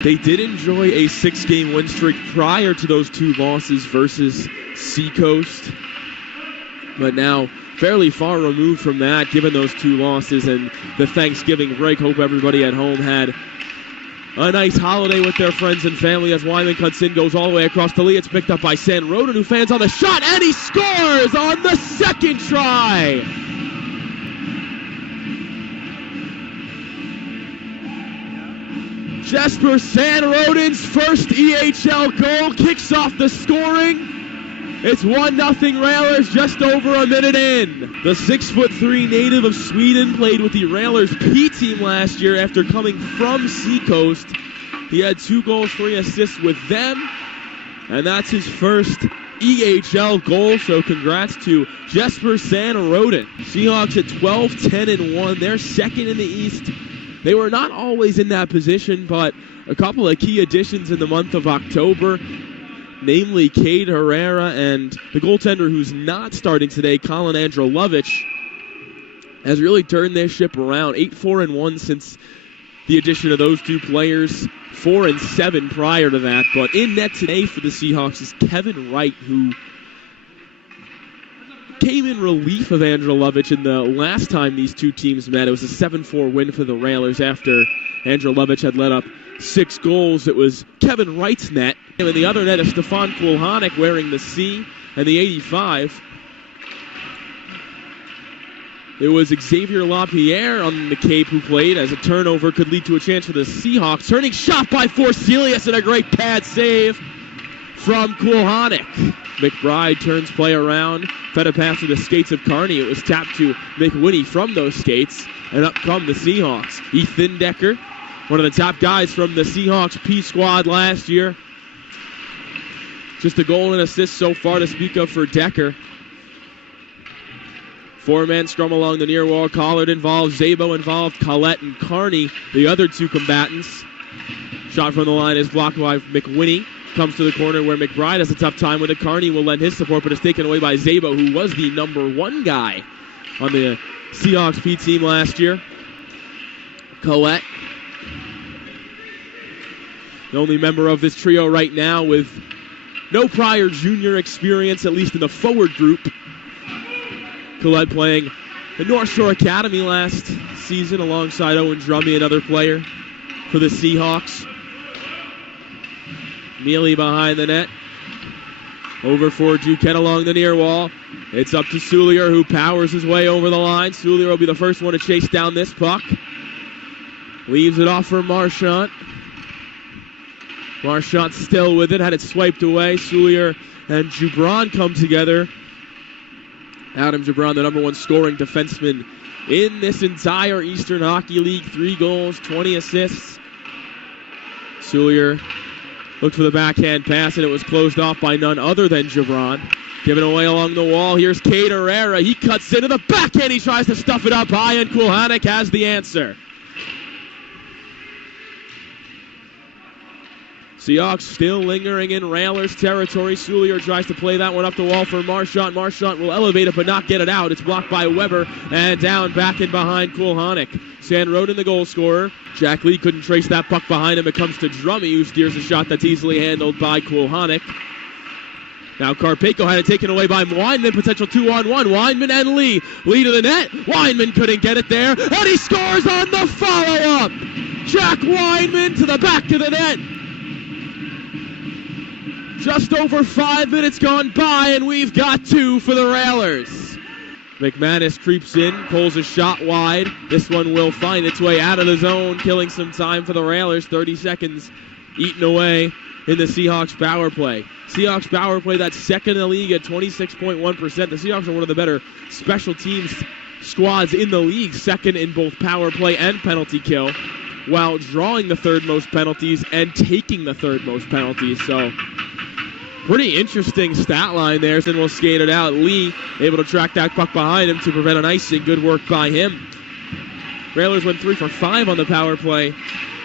They did enjoy a 6-game win streak prior to those 2 losses versus Seacoast, but now fairly far removed from that given those 2 losses and the Thanksgiving break. Hope everybody at home had a nice holiday with their friends and family as Wyman cuts in, goes all the way across the lead. It's picked up by San Roden, who fans on the shot, and he scores on the 2nd try. Jesper San Roden's first EHL goal kicks off the scoring. It's 1-0 Railers just over a minute in. The 6'3" native of Sweden played with the Railers P team last year after coming from Seacoast. He had 2 goals, 3 assists with them, and that's his first EHL goal, so congrats to Jesper San Roden. Seahawks at 12-10-1. They're second in the East. They were not always in that position, but a couple of key additions in the month of October, namely Cade Herrera and the goaltender who's not starting today, Colin Andrulovich, has really turned their ship around. 8-4-1 since the addition of those 2 players, 4-7 prior to that. But in net today for the Seahawks is Kevin Wright, who came in relief of Andrulovich in the last time these 2 teams met. It was a 7-4 win for the Railers after Andrulovich had let up 6 goals. It was Kevin Wright's net. And in the other net is Stefan Kulhanek wearing the C and the 85. It was Xavier LaPierre on the Cape who played, as a turnover could lead to a chance for the Seahawks. Turning shot by Forselius and a great pad save from Kulhanek. McBride turns play around, fed a pass to the skates of Kearney. It was tapped to McWhinney from those skates, and up come the Seahawks. Ethan Decker, one of the top guys from the Seahawks P squad last year. Just a goal and assist so far to speak of for Decker. 4-man scrum along the near wall. Collard involved, Zabo involved, Collette and Kearney, the other 2 combatants. Shot from the line is blocked by McWhinney. Comes to the corner where McBride has a tough time with it. Kearney will lend his support, but it's taken away by Zabo, who was the number 1 guy on the Seahawks P team last year. Collette, the only member of this trio right now with no prior junior experience, at least in the forward group. Collette playing the North Shore Academy last season alongside Owen Drummy, another player for the Seahawks. Mealy behind the net. Over for Duquette along the near wall. It's up to Soulier, who powers his way over the line. Soulier will be the first one to chase down this puck. Leaves it off for Marchant. Marchant still with it, had it swiped away. Soulier and Gibran come together. Adam Gibran, the number 1 scoring defenseman in this entire Eastern Hockey League. 3 goals, 20 assists. Soulier looked for the backhand pass, and it was closed off by none other than Gibran. Given away along the wall, here's Cade Herrera. He cuts into the backhand. He tries to stuff it up high, and Kulhanek has the answer. Seahawks still lingering in Railers territory. Soulier tries to play that one up the wall for Marchant. Marchant will elevate it but not get it out. It's blocked by Weber and down back in behind Kulhanek. San Roden, the goal scorer. Jack Lee couldn't trace that puck behind him. It comes to Drummy, who steers a shot that's easily handled by Kulhanek. Now Carpeco had it taken away by Weinman. Potential 2-on-1. Weinman and Lee. Lee to the net. Weinman couldn't get it there. And he scores on the follow-up. Jack Weinman to the back of the net. Just over 5 minutes gone by, and we've got 2 for the Railers. McManus creeps in, pulls a shot wide. This one will find its way out of the zone, killing some time for the Railers. 30 seconds eaten away in the Seahawks power play. Seahawks power play, that's second in the league at 26.1%. The Seahawks are one of the better special teams squads in the league, second in both power play and penalty kill, while drawing the 3rd most penalties and taking the 3rd most penalties. So pretty interesting stat line there. Then we'll skate it out. Lee able to track that puck behind him to prevent an icing. Good work by him. Railers went 3 for 5 on the power play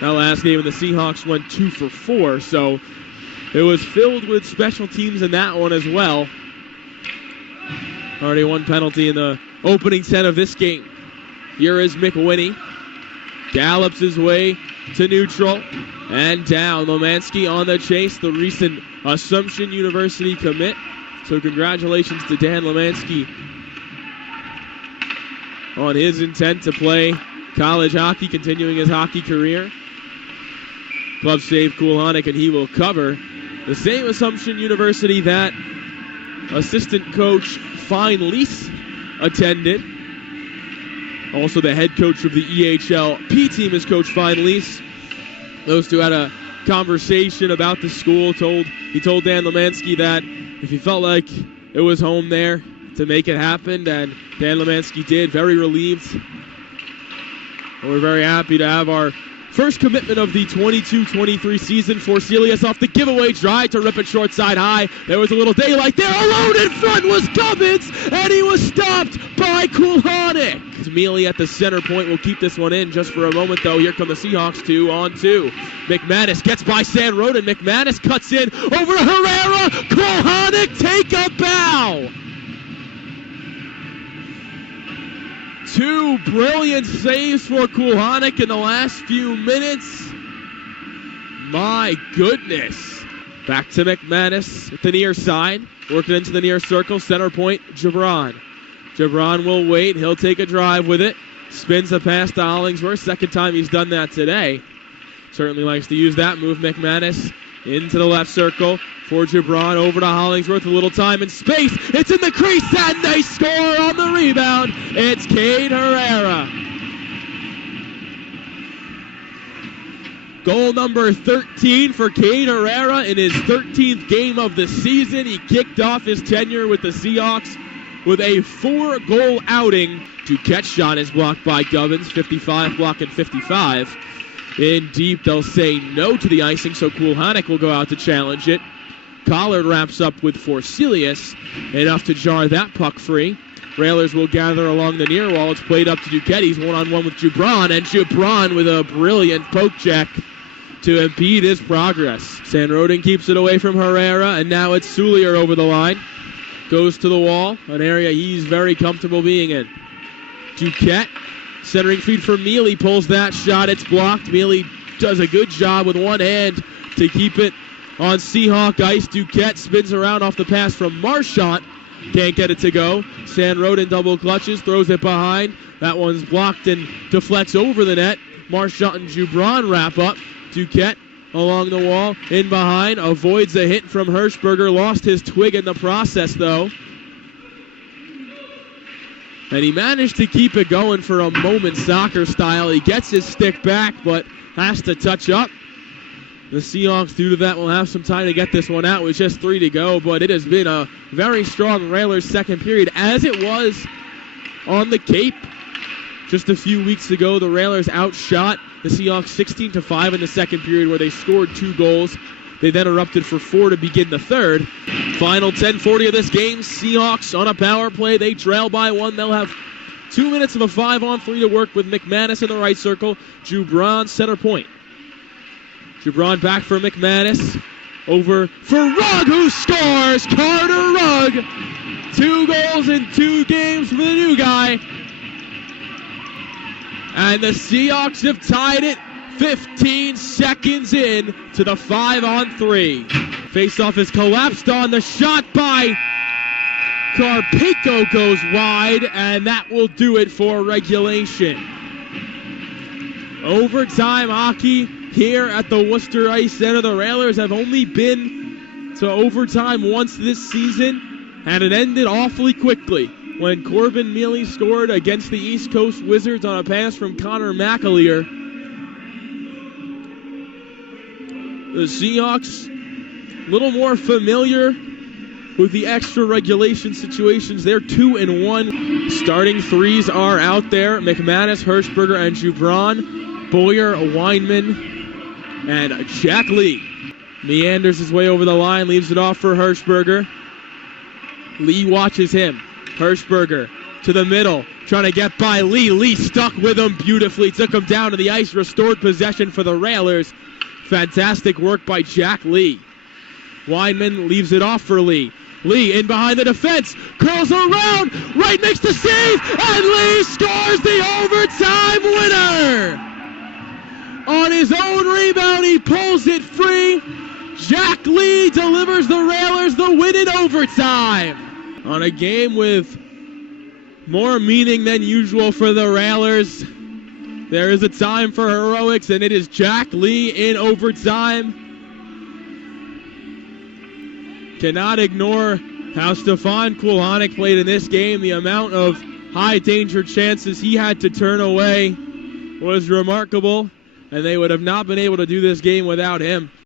that last game, and the Seahawks went 2 for 4. So it was filled with special teams in that one as well. Already 1 penalty in the opening set of this game. Here is McWhinney. Gallops his way to neutral and down. Lomansky on the chase, the recent Assumption University commit. So congratulations to Dan Lomansky on his intent to play college hockey, continuing his hockey career. Glove save Kulhanek, and he will cover. The same Assumption University that assistant coach Fine Lease attended. Also the head coach of the EHL P team is Coach Fine Lease. Those two had a conversation about the school. He told Dan Lomansky that if he felt like it was home there to make it happen, and Dan Lomansky did. Very relieved. And we're very happy to have our first commitment of the 22-23 season. Forselius off the giveaway, tried to rip it short side high. There was a little daylight there. Alone in front was Gubbins, and he was stopped by Kulhanek. Mealy at the center point will keep this one in just for a moment, though. Here come the Seahawks, 2-on-2. McManus gets by San Roden. McManus cuts in over to Herrera. Kulhanek take a bow. Two brilliant saves for Kulhanek in the last few minutes. My goodness. Back to McManus at the near side. Working into the near circle. Center point, Gibran. Gibran will wait. He'll take a drive with it. Spins the pass to Hollingsworth. Second time he's done that today. Certainly likes to use that move. McManus into the left circle for Gibran. Over to Hollingsworth. A little time and space. It's in the crease, and they score on the rebound. It's Cade Herrera. Goal number 13 for Cade Herrera in his 13th game of the season. He kicked off his tenure with the Seahawks with a 4-goal outing. Duquette's shot is blocked by Gubbins. 55 blocking 55. In deep, they'll say no to the icing, so Kulhanek will go out to challenge it. Collard wraps up with Forselius, enough to jar that puck free. Railers will gather along the near wall. It's played up to Duquette. He's one-on-one with Gibran, and Gibran with a brilliant poke check to impede his progress. San Roden keeps it away from Herrera, and now it's Soulier over the line. Goes to the wall, an area he's very comfortable being in. Duquette, centering feed for Mealy, pulls that shot. It's blocked. Mealy does a good job with one hand to keep it on Seahawk ice. Duquette spins around off the pass from Marchant. Can't get it to go. San Roden double clutches, throws it behind. That one's blocked and deflects over the net. Marchant and Gibran wrap up. Duquette along the wall, in behind, avoids a hit from Hirschberger. Lost his twig in the process, though. And he managed to keep it going for a moment, soccer style. He gets his stick back, but has to touch up. The Seahawks, due to that, will have some time to get this one out with just 3 to go, but it has been a very strong Railers second period, as it was on the Cape. Just a few weeks ago, the Railers outshot the Seahawks 16-5 in the second period, where they scored 2 goals. They then erupted for 4 to begin the third. Final 10:40 of this game, Seahawks on a power play. They trail by 1. They'll have 2 minutes of a 5-on-3 to work with McManus in the right circle. Gibran center point. Gibran back for McManus. Over for Rugg, who scores! Carter Rugg! 2 goals in 2 games for the new guy. And the Seahawks have tied it 15 seconds in to the 5-on-3. Faceoff is collapsed on. The shot by Carpico goes wide, and that will do it for regulation. Overtime hockey here at the Worcester Ice Center. The Railers have only been to overtime once this season, and it ended awfully quickly when Corbin Mealy scored against the East Coast Wizards on a pass from Connor McAleer. The Seahawks a little more familiar with the extra regulation situations. They're 2-1. Starting threes are out there. McManus, Hirschberger, and Gibran. Boyer, Weinman, and Jack Lee. Meanders his way over the line, leaves it off for Hirschberger. Lee watches him. Hirschberger to the middle, trying to get by Lee. Lee stuck with him beautifully, took him down to the ice, restored possession for the Railers. Fantastic work by Jack Lee. Weinman leaves it off for Lee. Lee in behind the defense, curls around, Wright makes the save, and Lee scores the overtime winner! On his own rebound, he pulls it free. Jack Lee delivers the Railers the win in overtime. On a game with more meaning than usual for the Railers, there is a time for heroics, and it is Jack Lee in overtime. Cannot ignore how Stefan Kulhanek played in this game. The amount of high danger chances he had to turn away was remarkable, and they would have not been able to do this game without him.